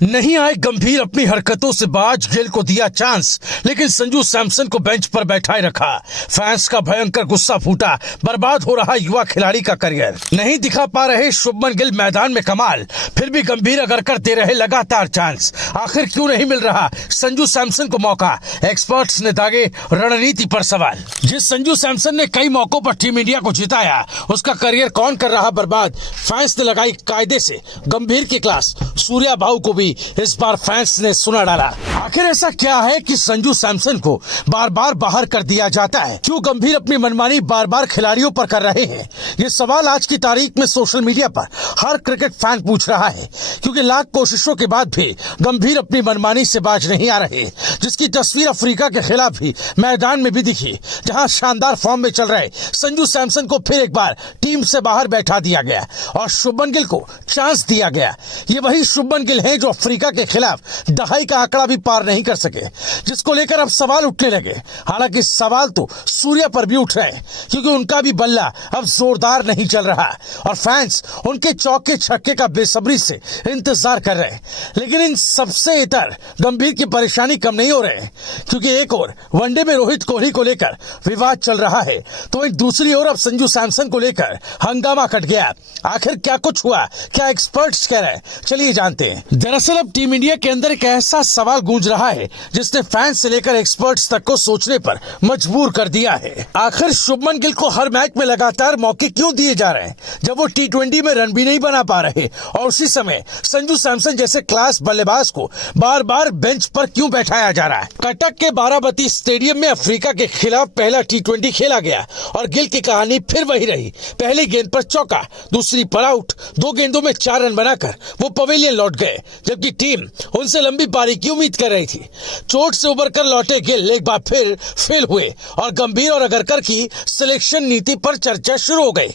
नहीं आए गंभीर, अपनी हरकतों से बाज, गिल को दिया चांस, लेकिन संजू सैमसन को बेंच पर बैठाए रखा। फैंस का भयंकर गुस्सा फूटा, बर्बाद हो रहा युवा खिलाड़ी का करियर। नहीं दिखा पा रहे शुभमन गिल मैदान में कमाल, फिर भी गंभीर अगरकर दे रहे लगातार चांस। आखिर क्यों नहीं मिल रहा संजू सैमसन को मौका? एक्सपर्ट्स ने दागे रणनीति पर सवाल। जिस संजू सैमसन ने कई मौकों पर टीम इंडिया को जिताया, उसका करियर कौन कर रहा बर्बाद? फैंस ने लगाई कायदे से गंभीर की क्लास। सूर्या भाऊ को भी इस बार फैंस ने सुना डाला। आखिर ऐसा क्या है कि संजू सैमसन को बार बार बाहर कर दिया जाता है? क्यों गंभीर अपनी मनमानी बार बार खिलाड़ियों पर कर रहे हैं? ये सवाल आज की तारीख में सोशल मीडिया पर हर क्रिकेट फैन पूछ रहा है, क्योंकि लाख कोशिशों के बाद भी गंभीर अपनी मनमानी से बाज नहीं आ रहे। जिसकी तस्वीर अफ्रीका के खिलाफ भी मैदान में भी दिखी, जहां शानदार फॉर्म में चल रहे संजू सैमसन को फिर एक बार टीम से बाहर बैठा दिया गया और शुभमन गिल को चांस दिया गया। ये वही शुभमन गिल है जो अफ्रीका के खिलाफ दहाई का आंकड़ा भी पार नहीं कर सके, जिसको लेकर अब सवाल उठने लगे। हालांकि सवाल तो सूर्या पर भी उठ रहे हैं, क्योंकि उनका भी बल्ला अब जोरदार नहीं चल रहा और फैंस उनके चौके छक्के का बेसब्री से इंतजार कर रहे हैं। लेकिन इन सबसे इतर गंभीर की परेशानी कम नहीं हो रहे, क्योंकि एक और वनडे में रोहित कोहली को लेकर विवाद चल रहा है, तो एक दूसरी ओर अब संजू सैमसन को लेकर हंगामा कट गया। आखिर क्या कुछ हुआ, क्या एक्सपर्ट्स कह रहे हैं, चलिए जानते हैं। दरअसल अब टीम इंडिया के अंदर एक ऐसा सवाल गूंज रहा है जिसने फैंस से लेकर एक्सपर्ट्स तक को सोचने पर मजबूर कर दिया है। आखिर शुभमन गिल को हर मैच में लगातार मौके क्यों दिए जा रहे हैं, जब वो टी20 में रन भी नहीं बना पा रहे? और उसी समय संजू सैमसन जैसे क्लास बल्लेबाज को बार बार बेंच पर क्यों बैठाया जा रहा है? कटक के बाराबती स्टेडियम में अफ्रीका के खिलाफ पहला टी20 खेला गया और गिल की कहानी फिर वही रही। पहली गेंद पर चौका, दूसरी पर आउट, 2 गेंदों में 4 रन बनाकर वो पवेलियन लौट गए, जबकि टीम उनसे लंबी पारी की उम्मीद कर रही थी। चोट से उबरकर लौटे गिल एक बार फिर फेल हुए और गंभीर और अगरकर की सिलेक्शन नीति पर चर्चा शुरू हो गई।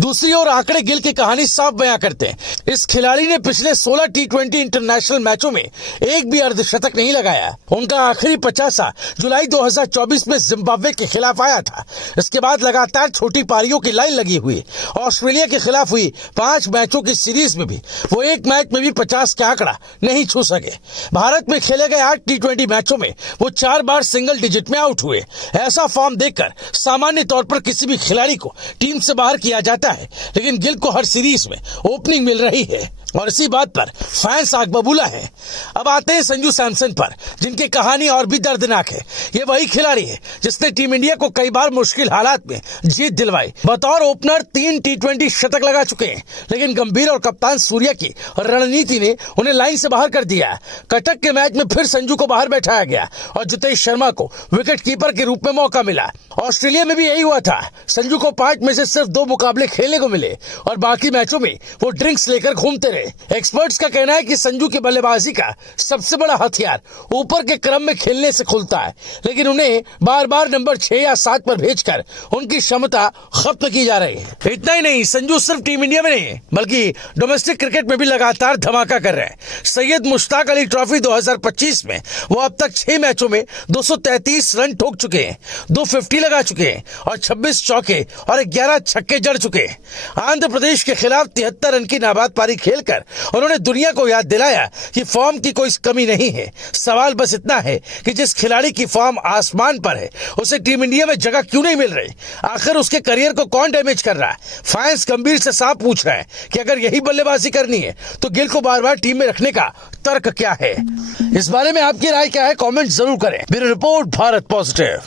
दूसरी ओर आंकड़े गिल की कहानी साफ बयां करते हैं। इस खिलाड़ी ने पिछले 16 टी20 इंटरनेशनल मैचों में एक भी अर्धशतक नहीं लगाया। उनका आखिरी 50 जुलाई 2024 में जिम्बाब्वे के खिलाफ आया था। इसके बाद लगातार छोटी पारियों की लाइन लगी हुई। ऑस्ट्रेलिया के खिलाफ हुई 5 मैचों की सीरीज में भी वो एक मैच में भी 50 का आंकड़ा नहीं छू सके। भारत में खेले गए 8 टी20 मैचों में वो 4 बार सिंगल डिजिट में आउट हुए। ऐसा फॉर्म देखकर सामान्य तौर पर किसी भी खिलाड़ी को टीम से बाहर किया जाता है, लेकिन गिल को हर सीरीज में ओपनिंग मिल रही है और इसी बात पर फैंस आग बबूला है। अब आते हैं संजू सैमसन पर, जिनकी कहानी और भी दर्दनाक है। ये वही खिलाड़ी है जिसने टीम इंडिया को कई बार मुश्किल हालात में जीत दिलवाई। बतौर ओपनर 3 टी20 शतक लगा चुके हैं, लेकिन गंभीर और कप्तान सूर्या की रणनीति ने उन्हें लाइन से बाहर कर दिया। कटक के मैच में फिर संजू को बाहर बैठाया गया और जितेश शर्मा को विकेट कीपर के रूप में मौका मिला। ऑस्ट्रेलिया में भी यही हुआ था। संजू को 5 में से सिर्फ 2 मुकाबले खेलने को मिले और बाकी मैचों में वो ड्रिंक्स लेकर घूमते रहे। एक्सपर्ट्स का कहना है कि संजू की बल्लेबाजी का सबसे बड़ा हथियार ऊपर के क्रम में खेलने से खुलता है, लेकिन उन्हें बार बार नंबर 6 या 7 पर भेजकर उनकी क्षमता खत्म की जा रही है। इतना ही नहीं, संजू सिर्फ टीम इंडिया में नहीं बल्कि डोमेस्टिक क्रिकेट में भी लगातार धमाका कर रहे हैं। सैयद मुश्ताक अली ट्रॉफी 2025 में वो अब तक 6 मैचों में 233 रन ठोक चुके हैं, 250 लगा चुके हैं और 26 चौके और 11 छक्के जड़ चुके हैं। आंध्र प्रदेश के खिलाफ 73 रन की नाबाद पारी खेलकर उन्होंने दुनिया को याद दिलाया कि फॉर्म की कोई कमी नहीं है। सवाल बस इतना है कि जिस खिलाड़ी की फॉर्म आसमान पर है, उसे टीम इंडिया में जगह क्यों नहीं मिल रही? आखिर उसके करियर को कौन डैमेज कर रहा है? फैंस गंभीर से साफ पूछ रहे हैं कि अगर यही बल्लेबाजी करनी है तो गिल को बार बार टीम में रखने का तर्क क्या है? इस बारे में आपकी राय क्या है? कमेंट जरूर करें। Bureau report, Bharat positive.